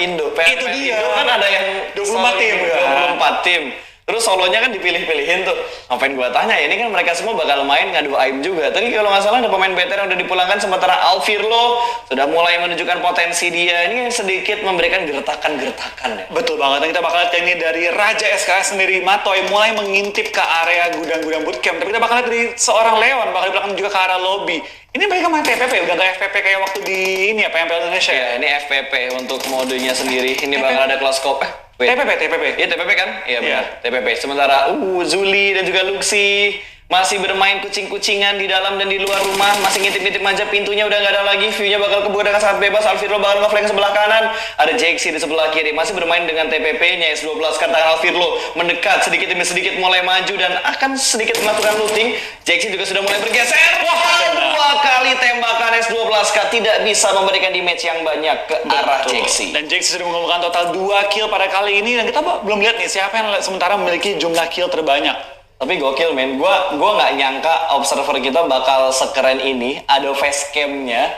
Indo. Itu dia. Indo kan ada yang 24 tim kan? 24 tim. Terus solonya kan dipilih-pilihin tuh. Ngapain gua tanya, ini kan mereka semua bakal main ngadu aib juga. Tadi kalau nggak salah ada pemain veteran yang udah dipulangkan, sementara Alfirlo sudah mulai menunjukkan potensi dia. Ini sedikit memberikan gertakan-gertakan ya. Betul banget, dan kita bakal lihat ini dari Raja SKS sendiri, Matoy mulai mengintip ke area gudang-gudang bootcamp. Tapi kita bakal lihat dari seorang Leon, bakal di belakang juga ke arah lobby. Ini mereka main TPP, udah kayak FPP kayak waktu di ini ya, PMPL Indonesia ya? Ini FPP untuk modenya sendiri. Ini bakal ada kelas scope. TPP. Iya TPP kan? Iya benar. Iya. TPP. Sementara Zuli dan juga Luxi masih bermain kucing-kucingan di dalam dan di luar rumah, masih ngintip-ngintip aja, pintunya udah nggak ada lagi, view-nya bakal kebuka dengan sangat bebas. Alfirlo bakal nge-flank sebelah kanan, ada Jaxi di sebelah kiri, masih bermain dengan TPP-nya. S12 kan tangan Alfirlo mendekat sedikit demi sedikit, mulai maju dan akan sedikit melakukan looting. Jaxi juga sudah mulai bergeser. Wah, 2 kali tembakan S12K tidak bisa memberikan damage yang banyak ke arah Jaxi. Dan Jaxi sudah mengumpulkan total 2 kill pada kali ini, dan kita belum lihat nih siapa yang sementara memiliki jumlah kill terbanyak. Tapi gokil men, gua nggak nyangka observer kita bakal sekeren ini, ada facecam-nya.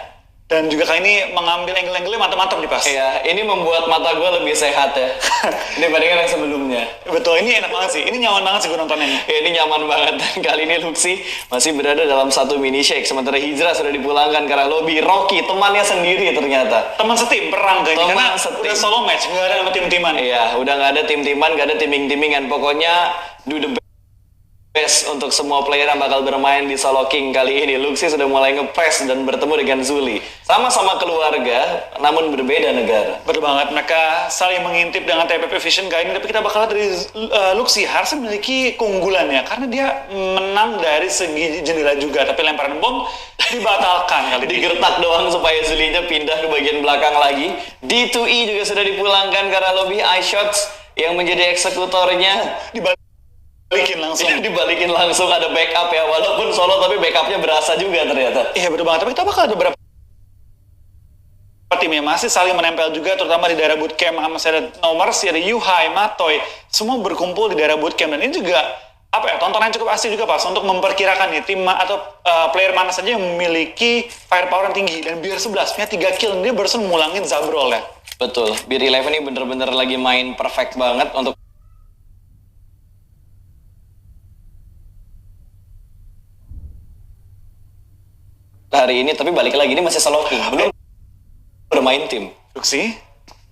Dan juga kali ini mengambil angle-angle mantap-mantap nih pas. Iya, ini membuat mata gua lebih sehat ya. Dibandingkan yang sebelumnya. Betul, ini enak banget sih, ini nyaman banget sih gue nontonnya. Ya, ini nyaman banget. Dan kali ini Luxi masih berada dalam satu mini shake. Sementara Hijrah sudah dipulangkan karena lobby. Rocky, temannya sendiri ternyata. Teman setim, perang kayaknya, karena setim. udah solo match, nggak ada tim-timan. Iya, udah nggak ada tim-timan, nggak ada timing-timingan. Pokoknya do the best untuk semua player yang bakal bermain di Solo King kali ini. Luxi sudah mulai nge-press dan bertemu dengan Zuli. Sama-sama keluarga, namun berbeda negara. Betul banget, mereka saling mengintip dengan TPP Vision kali ini. Tapi kita bakal lihat dari Luxi harusnya memiliki keunggulannya, karena dia menang dari segi jendela juga. Tapi lemparan bom dibatalkan kali ini. Digertak doang supaya Zulinya pindah ke bagian belakang lagi. D2E juga sudah dipulangkan karena lobby iShots yang menjadi eksekutornya. Dibalikin langsung ada backup ya, walaupun solo tapi backupnya berasa juga ternyata. Iya betul banget, tapi kita bakal ada beberapa tim yang masih saling menempel juga, terutama di daerah bootcamp. Masih ada nomor, ada Yuhai, Matoy, semua berkumpul di daerah bootcamp. Dan ini juga tontonan cukup asik juga pas untuk memperkirakan nih tim atau player mana saja yang memiliki firepower yang tinggi. Dan Beer 11 punya 3 kill, dia barusan mulangin Zabrol ya. Betul, Beer 11 ini bener-bener lagi main perfect banget untuk hari ini. Tapi balik lagi, ini masih Solo King, belum bermain tim. Luxi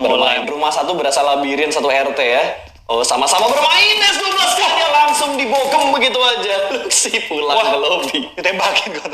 bermain rumah satu berasa labirin satu RT ya. Oh, sama-sama bermain, S12 kali langsung dibokong begitu aja. Luxi pulang ke lobby, ditembakin kok.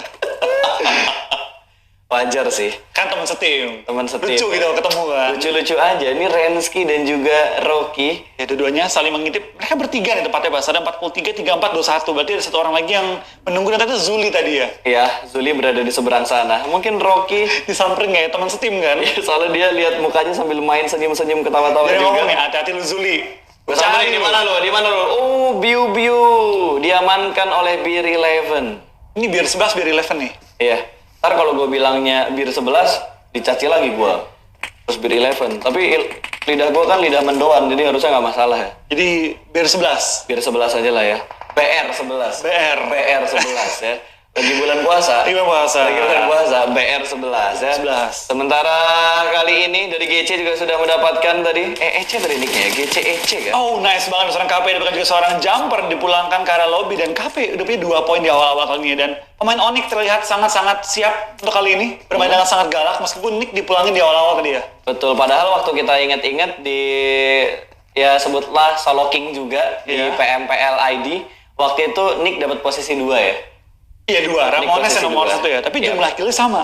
Wajar sih, kan teman setim. Lucu gitu ketemu kan. Lucu-lucu aja. Ini Rensky dan juga Rocky. Ya dua-duanya saling mengintip. Mereka bertiga nih tepatnya bahas. Ada 43, 34, 21. Berarti ada satu orang lagi yang menunggu, dan ternyata Zuli tadi ya. Iya, Zuli berada di seberang sana. Mungkin Rocky disamperin nggak ya, teman setim kan? Soalnya dia lihat mukanya sambil main senyum-senyum ketawa-tawa juga. Dia ngomong nih, hati-hati lu Zuli. Gue samperin di mana lo? Oh, Biu diamankan oleh Beer 11. Ini Beer 11, Beer 11 nih. Iya. Ntar kalau gue bilangnya Beer 11, dicaci lagi gue. Terus Beer 11. Tapi lidah gue kan lidah mendoan, jadi harusnya nggak masalah ya. Jadi Beer 11. Beer 11 aja lah ya. BR 11 ya. Lagi bulan puasa. Lagi bulan puasa. BR 11 ya. 11. Sementara kali ini dari GC juga sudah mendapatkan tadi EC tadi nicknya ya. GC EC kan. Oh nice banget, seorang KP dapatkan juga seorang jumper dipulangkan ke arah lobby, dan KP udah punya 2 poin di awal-awal kali ini. Dan pemain Onyx terlihat sangat-sangat siap untuk kali ini, bermain dengan sangat galak meskipun Nick dipulangin di awal-awal tadi ya. Betul, padahal waktu kita ingat-ingat di ya sebutlah Solo King juga di PMPL ID, waktu itu Nick dapat posisi 2 ya. Iya 2, Ramones yang nomor 1 ya, tapi jumlah killnya sama.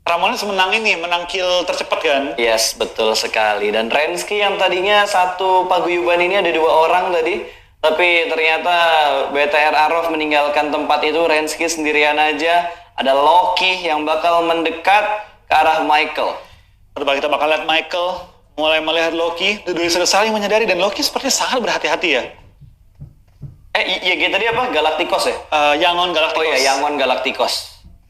Ramones menang kill tercepat kan? Yes, betul sekali. Dan Rensky yang tadinya satu paguyuban ini ada 2 orang tadi, tapi ternyata BTR Arrow meninggalkan tempat itu. Rensky sendirian aja. Ada Loki yang bakal mendekat ke arah Michael. Coba kita bakal lihat Michael mulai melihat Loki. Dua-duanya sudah saling menyadari, dan Loki sepertinya sangat berhati-hati ya. Iya tadi apa? Galacticos ya? Yangon Galacticos. Oh iya, Yangon Galacticos.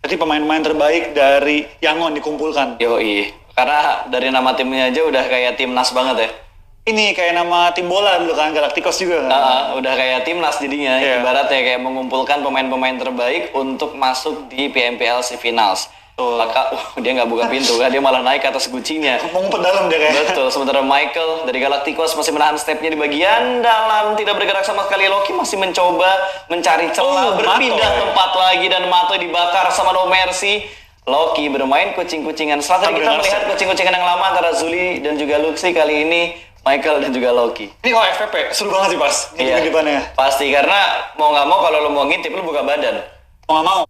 Jadi pemain-pemain terbaik dari Yangon dikumpulkan. Yoi, karena dari nama timnya aja udah kayak timnas banget ya. Ini kayak nama tim bola dulu kan, Galacticos juga kan? Udah kayak timnas jadinya, ibaratnya kayak mengumpulkan pemain-pemain terbaik untuk masuk di PMPLC Finals. Maka dia nggak buka pintu kan, dia malah naik ke atas gucinya. Mau ngumpet dalam dia kayak. Betul, sementara Michael dari Galacticos masih menahan stepnya di bagian dalam, tidak bergerak sama sekali. Loki masih mencoba mencari celah, berpindah tempat lagi, dan Matoy dibakar sama No Mercy. Loki bermain kucing-kucingan. Setelah tadi kita melihat kucing-kucingan yang lama antara Zuli dan juga Luxi, kali ini Michael dan juga Loki. Ini kalau FPP, seru banget sih pas. Iya, pasti, karena mau nggak mau kalau lo mau ngintip, lo buka badan. Mau nggak mau.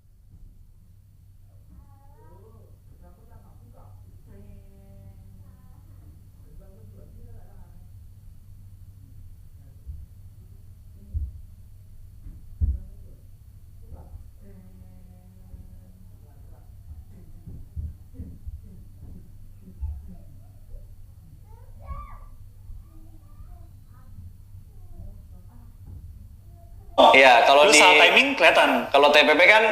Iya, kalau di saat timing kelihatan. Kalau TPP kan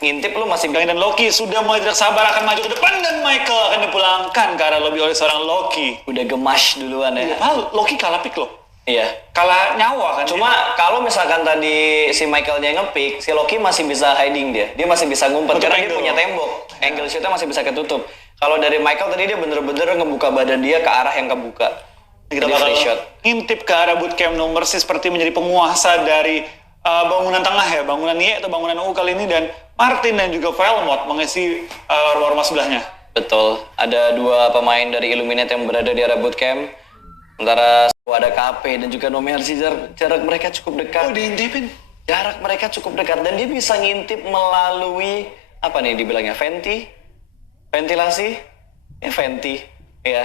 ngintip lu masih dan Loki sudah mulai tidak sabar akan maju ke depan, dan Michael akan dipulangkan ke arah lobby oleh seorang Loki. Udah gemas duluan ya. Loki kalah pick loh. Iya. Kalah nyawa kan. Cuma kalau misalkan tadi si Michaelnya nge-pick, si Loki masih bisa hiding dia. Dia masih bisa ngumpet karena dia punya tembok. Angle shootnya masih bisa ketutup. Kalau dari Michael tadi dia bener-bener ngebuka badan dia ke arah yang kebuka. Kita bakal ngintip ke arah bootcamp No Mercy seperti menjadi penguasa dari bangunan tengah ya, bangunan Y atau bangunan U kali ini, dan Martin dan juga Velmot mengisi rumah-rumah sebelahnya. Betul, ada dua pemain dari Illuminate yang berada di area bootcamp. Sementara ada KP dan juga No Mercy, jarak mereka cukup dekat. Oh, diintipin. Jarak mereka cukup dekat dan dia bisa ngintip melalui apa nih dibilangnya, ventilasi? Ya venti, ya.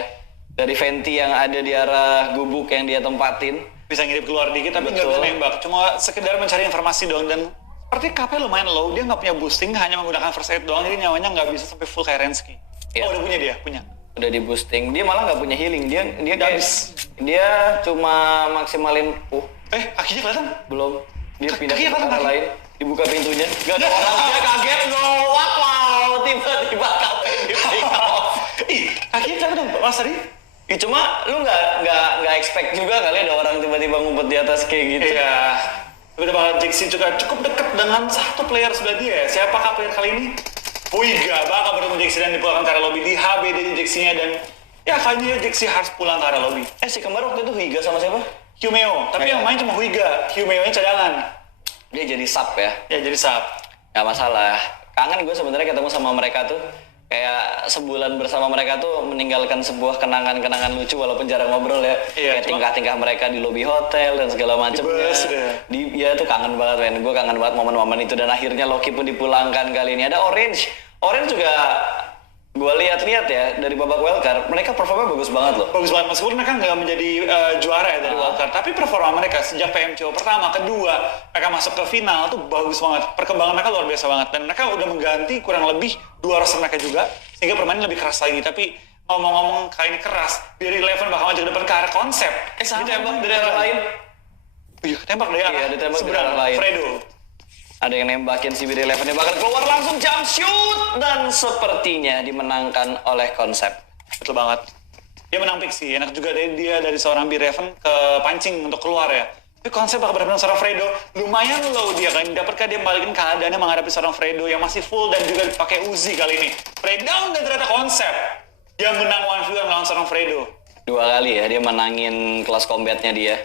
Dari venti yang ada di arah gubuk yang dia tempatin. Bisa ngintip keluar dikit tapi nggak bisa nembak, cuma sekedar mencari informasi doang. Dan seperti KP lumayan low, dia nggak punya boosting, hanya menggunakan first aid doang, jadi nyawanya nggak bisa sampai full kayak Rensky. Ya. Oh, udah punya dia? Punya. Udah di boosting, dia malah nggak punya healing, dia dia cuma maksimalin kakinya kelihatan? Belum, dia pindah ke tempat lain, dibuka pintunya, nggak ada orang, dia kaget, wow, tiba-tiba KP di pick off. Kakinya kelihatan pas tadi? Cuma lu nggak expect juga kali ada orang tiba-tiba ngumpet di atas kayak gitu. Iya. Tiba-tiba Jaxi juga cukup dekat dengan satu player sebelah dia. Siapakah player kali ini? Huiga bakal bertemu Jaxi dan dipulangkan ke arah lobby. Di HB dari Jaxi-nya, dan ya kayaknya Jaxi harus pulang ke arah lobby. Si kembar waktu itu Huiga sama siapa? Humeo. Tapi yang main cuma Huiga. Humeo-nya cadangan. Dia jadi sub ya? Ya jadi sub. Gak masalah. Kangen gue sebenarnya ketemu sama mereka tuh. Kayak sebulan bersama mereka tuh meninggalkan sebuah kenangan-kenangan lucu walaupun jarang ngobrol ya. Iya, kayak tingkah-tingkah mereka di lobi hotel dan segala macamnya. Ya tuh kangen banget men. Gue kangen banget momen-momen itu, dan akhirnya Loki pun dipulangkan kali ini. Ada Orange juga gue lihat-lihat ya dari babak wildcard, mereka performanya bagus banget loh. Bagus banget, meskipun mereka nggak menjadi juara ya dari wildcard, tapi performa mereka sejak PMCO pertama, kedua, mereka masuk ke final tuh bagus banget. Perkembangan mereka luar biasa banget, dan mereka udah mengganti kurang lebih 2 roster mereka juga, sehingga permainan lebih keras lagi. Tapi ngomong-ngomong kali ini keras, Barry Eleven bakal maju ke depan ke arah konsep. Ditembak dari arah lain. Iya, ketembak dari arah seberang lain. Fredo. Ada yang nembakin, si Barry Eleven bakal keluar langsung jump shoot, dan sepertinya dimenangkan oleh konsep. Betul banget. Dia menang pick sih, enak juga dia dari seorang Barry Eleven ke pancing untuk keluar ya. Tapi konsep bakal berhadapan seorang Fredo, lumayan low dia kan. Dapatkah dia balikin keadaannya menghadapi seorang Fredo yang masih full dan juga pakai Uzi kali ini. Breakdown, dan ternyata konsep yang menang 1v1 melawan seorang Fredo. 2 kali ya dia menangin kelas combatnya dia.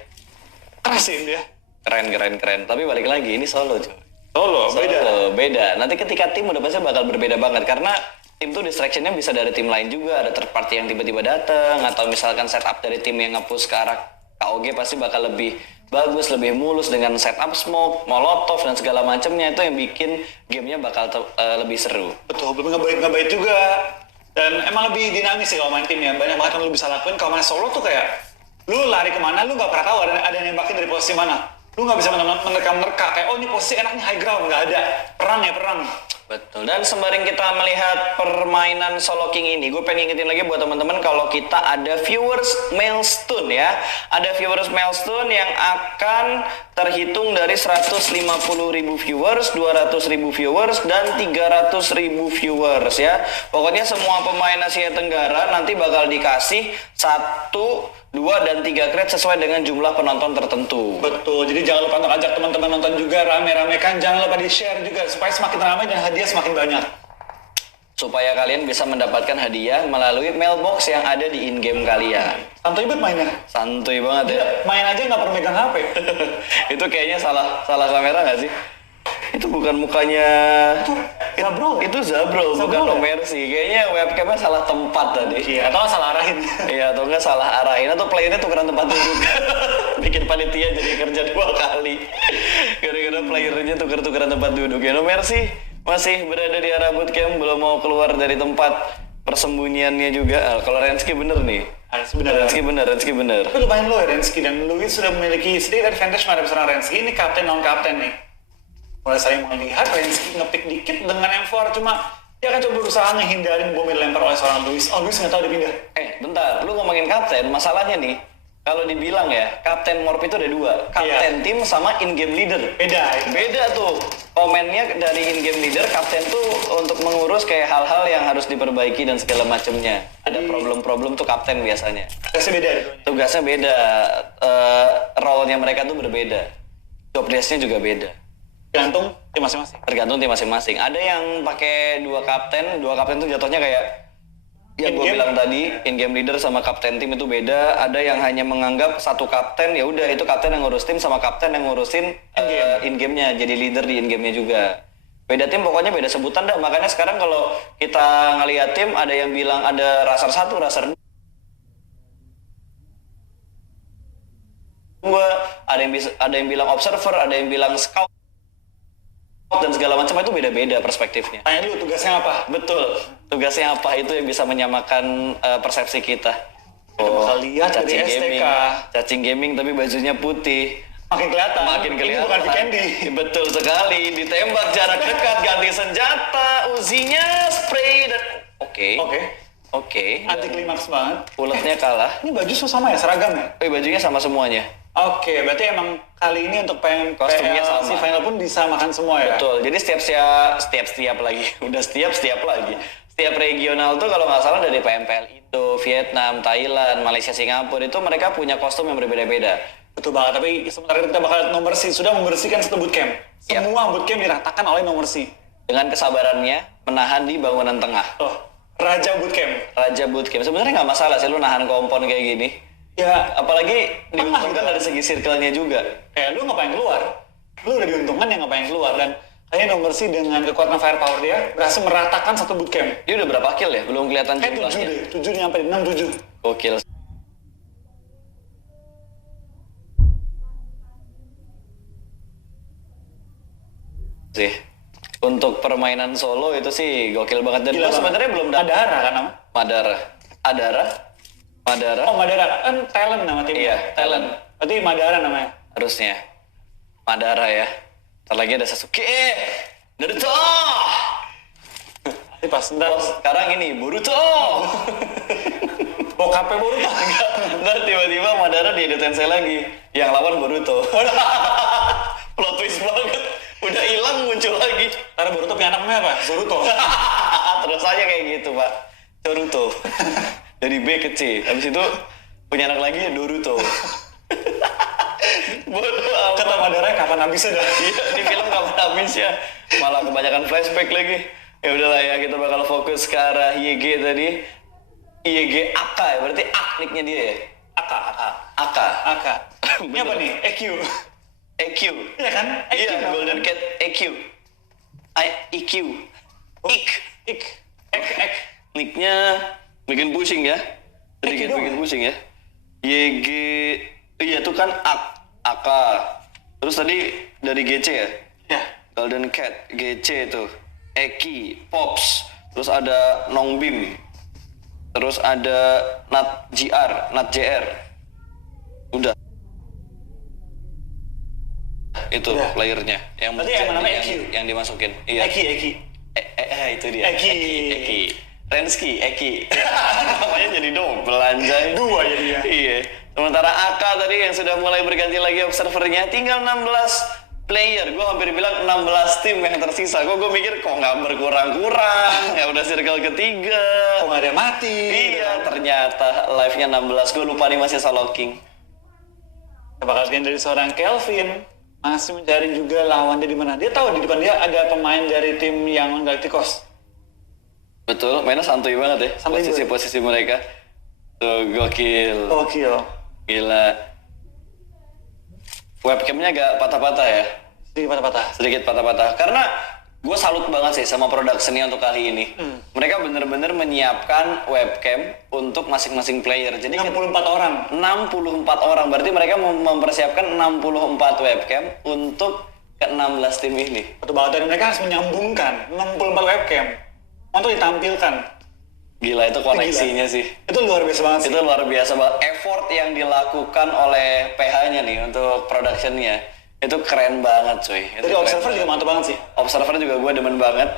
Kerasin dia. Keren. Tapi balik lagi, ini solo cuy. Solo, beda. Nanti ketika tim udah pasti bakal berbeda banget, karena tim tuh distraction-nya bisa dari tim lain juga. Ada third party yang tiba-tiba datang, atau misalkan setup dari tim yang nge-push ke arah KOG pasti bakal lebih bagus, lebih mulus dengan setup smoke, molotov dan segala macamnya. Itu yang bikin gamenya bakal lebih seru. Betul, belum ngebait juga. Dan emang lebih dinamis sih kalau main tim ya. Banyak banget yang lu bisa lakuin. Kalau main solo tuh kayak lu lari kemana, lu gak pernah tahu ada yang nembakin dari posisi mana. Lu gak bisa menerka kayak, oh ini posisi enak nih high ground. Gak ada. Perang. Betul, dan sembari kita melihat permainan Solo King ini, gue pengen ingetin lagi buat teman-teman kalau kita ada viewers milestone ya. Ada viewers milestone yang akan terhitung dari 150.000 viewers, 200.000 viewers, dan 300.000 viewers ya. Pokoknya semua pemain Asia Tenggara nanti bakal dikasih 1, 2, dan 3 crate sesuai dengan jumlah penonton tertentu. Betul, jadi jangan lupa untuk ajak teman-teman nonton juga, rame-rame kan. Jangan lupa di-share juga supaya semakin ramai dan hadiah semakin banyak. supaya kalian bisa mendapatkan hadiah melalui mailbox yang ada di in-game kalian. Santuy banget mainnya. Santuy banget ya. Main aja nggak perlu megang HP. Itu kayaknya salah kamera nggak sih? Itu bukan mukanya. Zabrol. Itu Zabrol, bukan ya? Mercy. Kayaknya webcamnya salah tempat tadi. Iya, atau salah arahin. Iya, atau enggak salah arahin, atau playernya tukeran tempat duduk. Bikin panitia jadi kerja 2 kali. Gara-gara playernya tuker-tukeran tempat duduk. Ya, no Mercy masih berada di area bootcamp, belum mau keluar dari tempat persembunyiannya juga. Kalau Rensky bener nih. Rensky bener. Tapi lumayan low ya Rensky, dan Louis sudah memiliki sedikit advantage pada seorang Rensky. Ini kapten non-kapten nih. Mulai saya melihat Rensky ngepick dikit dengan M4, cuma dia akan coba berusaha ngehindarin bom yang dilempar oleh seorang Louis. Oh, Louis nggak tahu dia pindah. Bentar, lu ngomongin kapten, masalahnya nih, kalau dibilang ya, kapten Morp itu ada 2, kapten tim sama in-game leader. Beda tuh. Komennya dari in-game leader, kapten tuh untuk mengurus kayak hal-hal yang harus diperbaiki dan segala macamnya. Ada problem-problem tuh kapten biasanya. Tugasnya beda. Tugasnya beda, role-nya mereka tuh berbeda. Job desk-nya juga beda. Tergantung tim masing-masing. Ada yang pakai 2 kapten tuh jatuhnya kayak yang gue bilang tadi, in-game leader sama kapten tim itu beda. Ada yang hanya menganggap satu kapten, ya udah itu kapten yang ngurus tim sama kapten yang ngurusin in-game-nya, jadi leader di in-game-nya juga. Beda tim pokoknya beda sebutan dah. Makanya sekarang kalau kita ngeliat tim, ada yang bilang ada raser 1, raser 2, ada yang bilang observer, ada yang bilang scout dan segala macam, itu beda-beda perspektifnya. Tanya dulu tugasnya apa? Betul, tugasnya apa itu yang bisa menyamakan persepsi kita. Bakal lihat dari STK. Cacing gaming tapi bajunya putih. Makin kelihatan. Ini bukan Vikendi. Betul sekali, ditembak jarak dekat, ganti senjata, uzinya spray dan Oke. Anti klimaks banget. Uletnya kalah. Ini baju sama ya, seragam ya? Bajunya sama semuanya. Oke, berarti emang kali ini untuk Kostumnya sama. si final pun disamakan semua ya? Betul, jadi setiap lagi. Udah setiap lagi. Setiap regional tuh kalau nggak salah dari PMPL Indo, Vietnam, Thailand, Malaysia, Singapura itu mereka punya kostum yang berbeda-beda. Betul banget, tapi sementara kita bakal No Mercy sudah membersihkan satu bootcamp. Semua bootcamp diratakan oleh No Mercy. Dengan kesabarannya menahan di bangunan tengah. Raja bootcamp. Sebenarnya nggak masalah sih lu nahan kompon kayak gini. Ya, apalagi diuntungkan dari segi circle-nya juga. Lu ngapain keluar? Lu udah diuntungkan ya ngapain keluar, dan kayaknya No Mercy dengan kekuatan firepower dia berhasil meratakan satu bootcamp. Dia udah berapa kill ya? Belum kelihatan jumlahnya. 7 nyampe 6-7. Gokil sih. Untuk permainan solo itu sih gokil banget. Dan gue sebenarnya belum Madara kan nama? Madara. Oh, Madara kan talent nama timnya. Iya, talent. Berarti Madara namanya. Harusnya Madara ya. Ntar lagi ada Sasuke, Naruto. Nanti pas sekarang ini Boruto. Bokapnya Boruto. Ntar tiba-tiba Madara di Tensei lagi. Yang lawan Boruto. Plot twist banget. Udah hilang muncul lagi. Karena Boruto punya anaknya apa? Boruto. Terus aja kayak gitu, Pak. Boruto. Dari B ke C. Habis itu punya anak lagi ya Doruto. Bodoh amat. Kata Madara kapan habisnya dah? Iya, di film kapan habisnya. Malah kebanyakan flashback lagi. Ya udahlah ya, kita bakal fokus ke arah YG tadi. YG AK ya, berarti AK nicknya dia ya? AK. Ini apa nih? EQ. Iya kan? Iya, Golden Cat EQ. EQ. Ik. Nicknya bikin pusing ya. Sedikit bikin pusing ya. YG. Iya itu kan AK. Terus tadi dari GC ya? Iya. Golden Cat, GC itu. Eki, Pops. Terus ada Nongbim. Terus ada Nat JR. Udah. Itu playernya yang yang dimasukin. Iya. Eki. Itu dia. Eki. Rensky. Namanya jadi double anjay. 2 jadinya. Iya. Sementara AK tadi yang sudah mulai berganti lagi observernya, tinggal 16 player. Gue hampir bilang 16 tim yang tersisa. Gue mikir kok nggak berkurang-kurang. Ya udah circle ketiga. Kok nggak ada mati. Iya, ternyata live-nya 16. Gue lupa nih masih solo king. Kita bakal lihat dari seorang Kelvin. Masih mencari juga lawannya di mana. Dia tahu di depan dia ada pemain dari tim yang Galacticos. Betul, mainnya santuy banget ya. Santuy Posisi-posisi mereka. Tuh, gokil. Gokil. Gila. Webcamnya agak patah-patah ya. Sedikit patah-patah. Sedikit patah-patah. Karena gue salut banget sih sama productionnya untuk kali ini. Mereka bener-bener menyiapkan webcam untuk masing-masing player. Jadi 64 orang. 64 orang. Berarti mereka mempersiapkan 64 webcam untuk ke-16 tim ini. Betul banget, dan mereka harus menyambungkan 64 webcam untuk ditampilkan. Gila, itu koneksinya sih. Itu luar biasa banget sih. Itu luar biasa banget. Effort yang dilakukan oleh PH-nya nih untuk productionnya. Itu keren banget cuy. Jadi Observer juga mantap banget sih. Observer juga gue demen banget.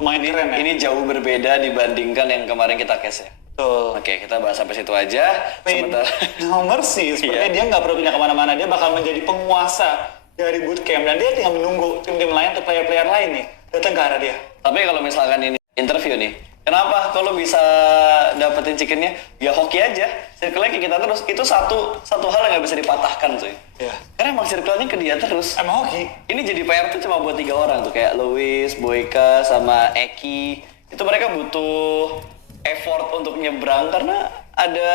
Lumayan keren ya. Ini jauh berbeda dibandingkan yang kemarin kita case ya. Betul. Oke, kita bahas sampai situ aja. Sementara No Mercy, sepertinya Iya. dia nggak perlu pindah kemana-mana. Dia bakal menjadi penguasa dari bootcamp. Dan dia tinggal menunggu tim-tim lain atau player-player lain nih datang ke arah dia. tapi kalau misalkan ini interview nih, kenapa kalau bisa dapetin chickennya? Ya hoki aja. Circle-nya ke kita terus. Itu satu hal yang nggak bisa dipatahkan cuy. Iya. Karena emang circle-nya ke dia terus. Emang hoki. Ini jadi PR tuh cuma buat 3 orang tuh, kayak Louis, Boyka, sama Eki. Itu mereka butuh effort untuk nyebrang karena ada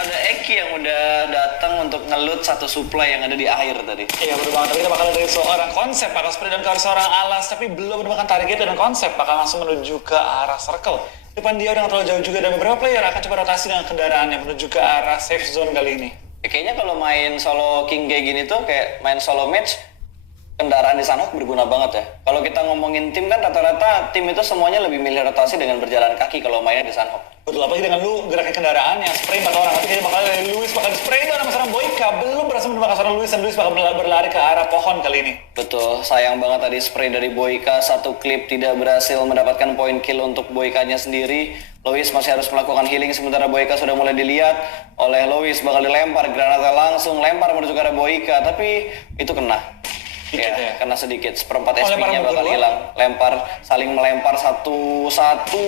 Eki yang udah datang untuk ngelut satu supply yang ada di air tadi. Iya betul banget, tapi kita bakal dari seorang konsep bakal sprint dan ke arah seorang alas, tapi belum menemukan target dan konsep bakal langsung menuju ke arah circle. Depan dia udah nggak terlalu jauh juga, dan beberapa player akan coba rotasi dengan kendaraannya menuju ke arah safe zone kali ini. Ya, kayaknya kalau main solo king kayak gini tuh kayak main solo match, kendaraan di sana berguna banget ya. Kalau kita ngomongin tim kan rata-rata tim itu semuanya lebih milih rotasi dengan berjalan kaki kalau mainnya di Sunhawk. Betul, apalagi dengan lu gerakan kendaraannya, spray 4 orang, tapi kayaknya bakal dari Luis bakal spray sama seorang Boyka, belum berhasil menembak seorang Luis, dan Luis bakal berlari ke arah pohon kali ini. Betul, sayang banget tadi spray dari Boyka, satu klip tidak berhasil mendapatkan poin kill untuk Boykanya sendiri. Louis masih harus melakukan healing, sementara Boyka sudah mulai dilihat oleh Louis, bakal dilempar, granatnya langsung lempar menuju ke arah Boyka, tapi itu kena. Dikit ya. Kena sedikit, seperempat Oh, SP-nya lempar bakal berdua? hilang. Saling melempar satu-satu.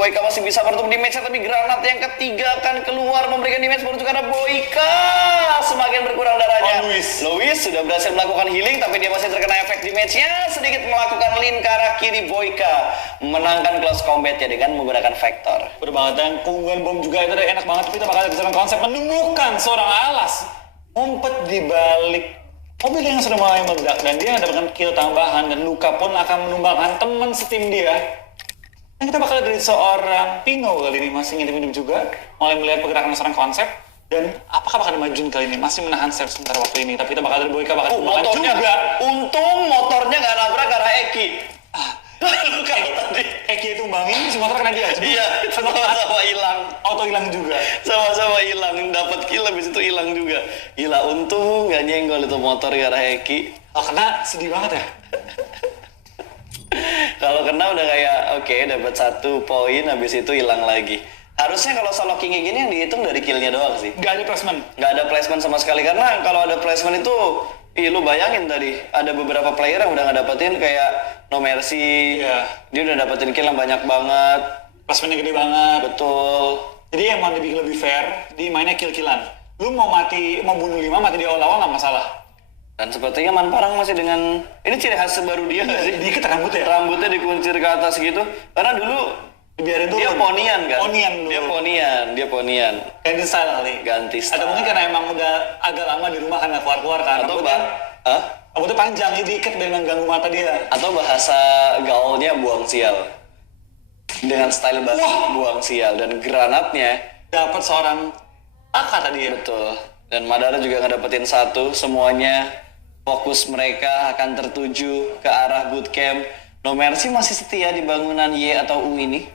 Boyka masih bisa menutup damage-nya, tapi granat yang ketiga akan keluar memberikan damage menuju ke arah Boyka. Semakin berkurang darahnya. Oh, Louis sudah berhasil melakukan healing, tapi dia masih terkena efek damage-nya. Sedikit melakukan lean ke arah kiri Boyka. Menangkan close combat-nya dengan menggunakan Vector. Betul banget, dan keunggulan bom juga itu udah enak banget, tapi kita bakal ada keseruan konsep menemukan seorang alas. Ngumpet di balik mobil yang sudah mulai meledak, dan dia mendapatkan kill tambahan, dan Luka pun akan menumbangkan teman setim dia. Dan kita bakal dari seorang Pino kali ini, masih ngintip-ngintip juga, mulai melihat pergerakan seorang konsep, dan apakah bakal dimajuin kali ini, masih menahan save sementara waktu ini, tapi kita bakal dari Boyka bakal ditumbangkan Motornya juga. untung motornya nggak nabrak ke arah Eki. Luka tadi. Eki tumbangin, si motor kena dia. Iya, sama-sama hilang. Auto hilang juga. Sama-sama hilang, dapat kill habis itu hilang juga. Gila, untung nggak nyenggol itu motor ke arah Eki. Oh, kena sedih banget ya. Kalau kena udah kayak oke, dapat 1 poin habis itu hilang lagi. Harusnya kalau solo king kayak gini yang dihitung dari killnya doang sih. Gak ada placement. Nggak ada placement sama sekali, karena kalau ada placement itu lu bayangin tadi ada beberapa player yang udah nggak dapetin kayak No Mercy. Iya. Dia udah dapetin kill yang banyak banget. Placementnya gede banget. Betul. Jadi yang mau dibikin lebih fair, di mainnya kill-killan. Lu mau bunuh 5, mati di awal-awal nggak masalah. Dan sepertinya Manparang masih dengan ini ciri khas baru dia nggak sih? Dikit rambut ya? Rambutnya dikuncir ke atas gitu. Karena dulu Dibiarin turun. dia ponian kan? Ponian dulu. Dia ponian. Ganti style kali. Ganti style. Atau mungkin karena emang udah agak lama di rumah kan nggak keluar-keluar kan. Atau Rambutnya- rambutnya panjang, jadi diikat biar mengganggu mata dia. atau bahasa gaulnya buang sial. Dengan style buang sial, dan granatnya Dapat seorang Taka tadi ya. betul. Dan Madara juga ngedapetin 1. Semuanya fokus mereka akan tertuju ke arah bootcamp. No Mercy masih setia di bangunan Y atau U ini.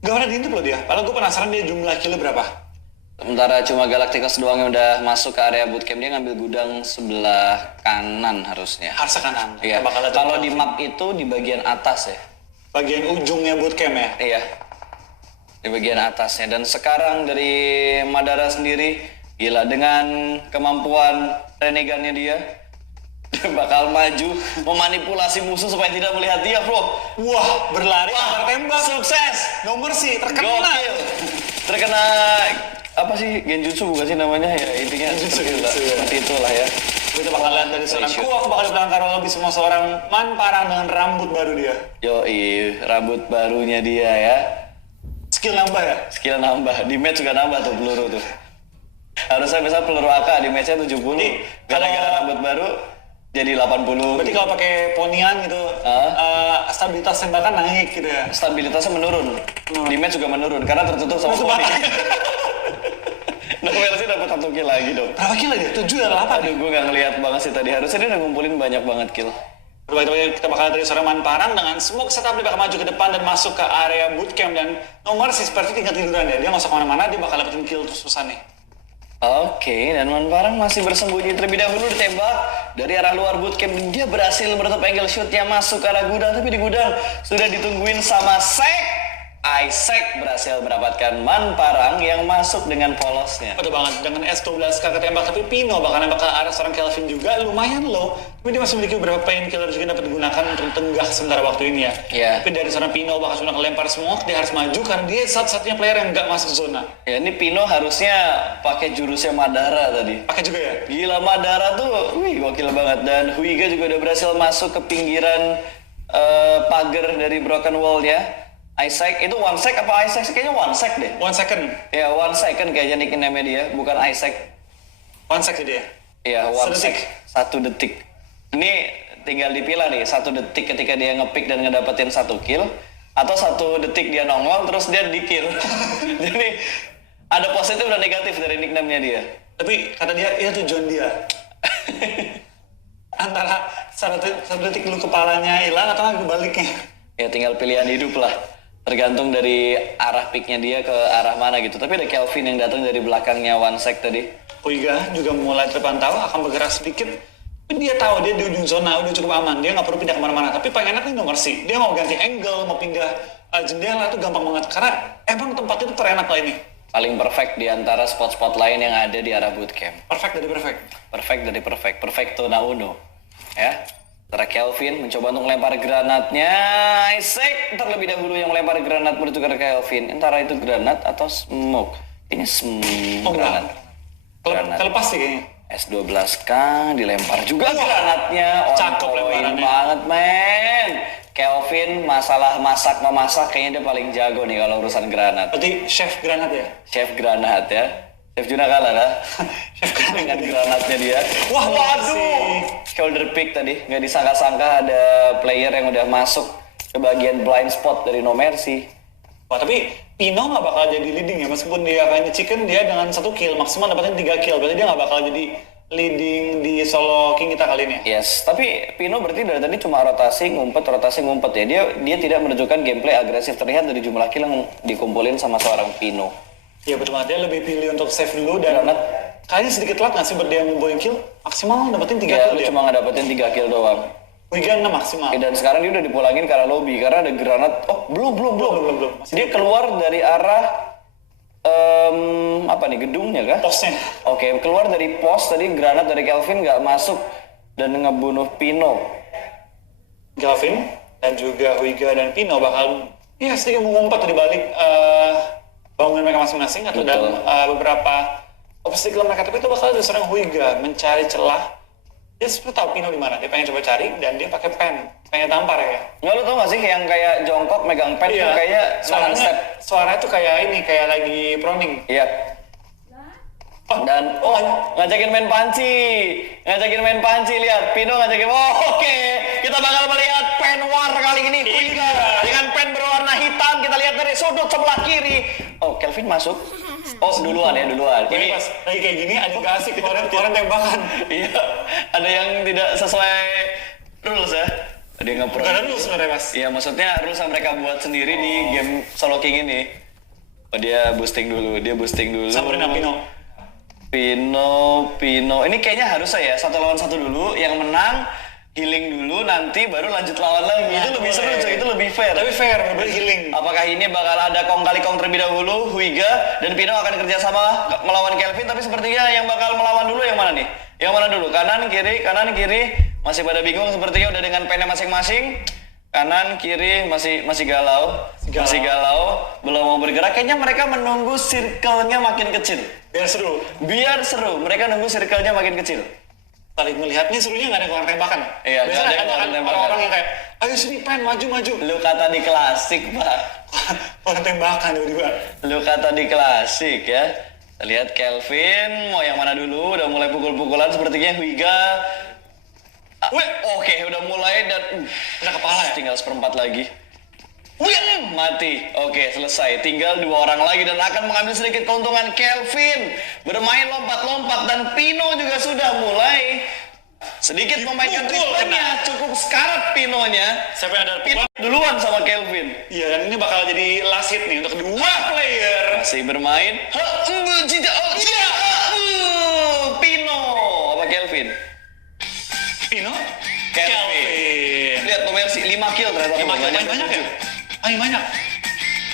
Gak pernah diintip loh dia. Padahal gue penasaran dia jumlah killnya berapa. Sementara cuma Galacticos doang yang udah masuk ke area bootcamp. Dia ngambil gudang sebelah kanan harusnya. Harusnya kanan. Iya. Kita bakal ada Kalau di map itu di bagian atas ya. bagian ujungnya bootcamp ya. Iya. Di bagian atasnya. Dan sekarang dari Madara sendiri, gila, dengan kemampuan renegannya dia bakal maju memanipulasi musuh supaya tidak melihat dia, bro. Wah, berlari antar tembak. Sukses. No Mercy, terkena. Gokil. Terkena apa sih, genjutsu bukan sih namanya ya, intinya Genjutsu, seperti itulah, genjutsu, ya. seperti itulah ya. Kita bakal lihat dari seorang kuak bakal bilang kalau lebih semua seorang Man Parang dengan rambut baru dia. Yoi, rambut barunya dia ya. Skill nambah ya? Skill nambah, di match juga nambah tuh peluru tuh. Harusnya bisa peluru AK di matchnya 70, gara-gara rambut baru jadi 80. Berarti kalau pakai ponian gitu, stabilitas tembakan naik gitu ya? Stabilitasnya menurun. Di match juga menurun karena tertutup sama poni. Nomersi dapat 1 kill lagi dong. Berapa kill dia? 7 ya 8? Aduh, gue gak ngeliat banget sih tadi. Harusnya dia udah ngumpulin banyak banget kill. Kita bakal dari seorang Man Parang dengan semua setup dia bakal maju ke depan dan masuk ke area bootcamp dan nomor sih seperti tinggal tiduran ya. Dia nggak usah kemana-mana, dia bakal dapetin kill terus-terusan nih. Oke, dan Man Parang masih bersembunyi terlebih dahulu ditembak dari arah luar bootcamp. Dia berhasil menutup angle shootnya masuk ke arah gudang, tapi di gudang sudah ditungguin sama Isaac berhasil mendapatkan Man Parang yang masuk dengan polosnya. Betul banget, dengan S12 kakak tembak, tapi Pino bakal nembak ke arah seorang Kelvin juga, lumayan low. Tapi dia masih memiliki beberapa painkiller juga dapat digunakan untuk tenggah sementara waktu ini ya. Iya. Tapi dari seorang Pino bakal sudah lempar smoke, dia harus maju karena dia satu-satunya player yang nggak masuk zona. Ya, ini Pino harusnya pakai jurusnya Madara tadi. Pakai juga ya? Gila, Madara tuh, wih gokil banget. Dan Huiga juga udah berhasil masuk ke pinggiran pagar dari Broken Wall ya. Isaac, itu one sec apa Isaac? Kayaknya one sec deh. 1 second. Ya, 1 second kayaknya nickname dia, bukan Isaac. 1 second dia. Iya, 1 1 sec. detik. 1 detik. Ini tinggal dipilah nih, 1 detik ketika dia ngepick dan ngedapetin 1 kill, atau 1 detik dia nongol terus dia di kill. Jadi ada positif dan negatif dari nickname-nya dia. Tapi kata dia, itu tujuan dia. Antara 1 detik dulu kepalanya hilang atau kebaliknya. Ya tinggal pilihan hidup lah. Tergantung dari arah picknya dia ke arah mana gitu. Tapi ada Kelvin yang datang dari belakangnya one sec tadi. Huiga juga mulai terpantau, akan bergerak sedikit. Tapi dia tahu dia di ujung zona, udah cukup aman. Dia nggak perlu pindah kemana-mana. Tapi paling enak nih nomor C. Dia mau ganti angle, mau pindah jendela, itu gampang banget. Karena emang tempatnya itu terenak lah ini. Paling perfect di antara spot-spot lain yang ada di arah bootcamp. Perfect dari perfect. Perfect dari perfect. Perfecto na uno. Ya. Setelah Kelvin mencoba untuk melempar granatnya. Isaac terlebih dahulu yang melempar granat menuju ke Kelvin. Antara itu granat atau smoke. Ini granat. Terlepas sih kayaknya. S12K dilempar juga granatnya. Cakep lemparannya. Banget men. Kelvin masalah memasak kayaknya dia paling jago nih kalau urusan granat. Berarti chef granat ya? Chef granat ya. Chef Juna kalah dah. Chef granat Dengan granatnya dia. Wah, waduh. Shoulder pick tadi. Nggak disangka-sangka ada player yang udah masuk ke bagian blind spot dari No Mercy. Wah, tapi Pino nggak bakal jadi leading ya. Meskipun dia kayaknya chicken, dia dengan 1 kill. Maksimal dapatin 3 kill. Berarti dia nggak bakal jadi leading di solo king kita kali ini. Yes, tapi Pino berarti dari tadi cuma rotasi ngumpet ya. Dia tidak menunjukkan gameplay agresif terlihat dari jumlah kill yang dikumpulin sama seorang Pino. Iya betul banget, dia lebih pilih untuk save dulu dan kayaknya sedikit telat nggak sih buat dia ngumpulin kill? Maksimal dapetin 3 Ya, kill lu dia. cuma ngedapetin 3 kill doang. Wigan 6 maksimal. Dan sekarang dia udah dipulangin ke arah lobby karena ada granat. Oh, belum. Masih Dia keluar dari arah apa nih, gedungnya kah? posnya. Oke, keluar dari pos tadi granat dari Kelvin nggak masuk dan ngebunuh Pino. Galvin dan juga Huiga dan Pino bakal ya sedikit mengumpat di balik bangunan mereka masing-masing atau Betul. dalam beberapa obstacle mereka. Tapi itu bakal ada seorang Huiga mencari celah. Dia seperti tahu Pino di mana. Dia pengen coba cari dan dia pakai pen, pengen tampar ya. Nggak, lu tau gak sih yang kayak jongkok megang pen tuh kayaknya suaranya tuh kayak ini, kayak lagi proning. Iya. Dan ngajakin main panci, lihat Pino ngajakin. Oke, kita bakal melihat pen war kali ini Huiga dengan pen berwarna hitam. Kita lihat dari sudut sebelah kiri. Oh, Kelvin masuk. Oh, duluan. Ini pas lagi kayak gini ada nggak asik orang tembakan. Iya, ada yang tidak sesuai rules ya. Ada yang nggak Bukan dulu sebenarnya mas. Iya, maksudnya rules yang mereka buat sendiri di game Solo King ini. Oh, dia boosting dulu. Samperin Pino. Ini kayaknya harus ya 1 lawan 1 dulu. Yang menang healing dulu, nanti baru lanjut lawan lagi. Itu lebih seru, coy. Itu lebih fair. Tapi fair, bener healing. Apakah ini bakal ada kong kali kong terlebih dahulu? Huiga dan Pino akan kerjasama melawan Kelvin. Tapi sepertinya yang bakal melawan dulu yang mana nih? Yang mana dulu? Kanan, kiri. Masih pada bingung sepertinya udah dengan pennya masing-masing. Kanan, kiri, masih galau. Masih galau, belum mau bergerak. Kayaknya mereka menunggu circle-nya makin kecil. Biar seru. Mereka nunggu circle-nya makin kecil. saling melihat. Ini serunya nggak ada keluar tembakan. Iya, nggak Biasanya ada ada keluar tembakan. orang-orang yang kayak, ayo sini pen, maju. Lu kata di klasik, Pak. Keluar tembakan tiba-tiba. Lu kata di klasik ya. Kita lihat Kelvin, mau yang mana dulu? Udah mulai pukul-pukulan sepertinya Huiga. Oke, udah mulai dan Udah kepala ya? tinggal seperempat lagi. Mati. Oke, selesai. Tinggal 2 orang lagi dan akan mengambil sedikit keuntungan. Kelvin bermain lompat-lompat dan Pino juga sudah mulai sedikit memainkan Dipukul, triplenya. Cukup sekarat Pinonya. Siapa yang ada Pino duluan sama Kelvin. Iya, dan ini bakal jadi last hit nih untuk kedua player. Masih bermain. Pino apa Kelvin? Pino, Kelvin. Lihat Nomersi 5 kill ternyata. Paling banyak ya? Paling banyak.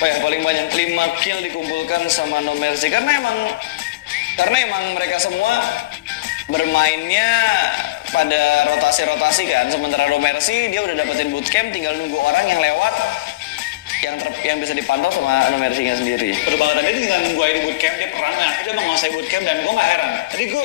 Oh ya, paling banyak 5 kill dikumpulkan sama No Mercy karena emang mereka semua bermainnya pada rotasi-rotasi kan. Sementara No Mercy dia udah dapetin bootcamp, tinggal nunggu orang yang lewat yang bisa dipantau sama No Mercy-nya sendiri. Betul banget, tadi tinggal nunggu aja di bootcamp, dia perang, nah dia menguasai bootcamp dan gue gak heran. Tadi gue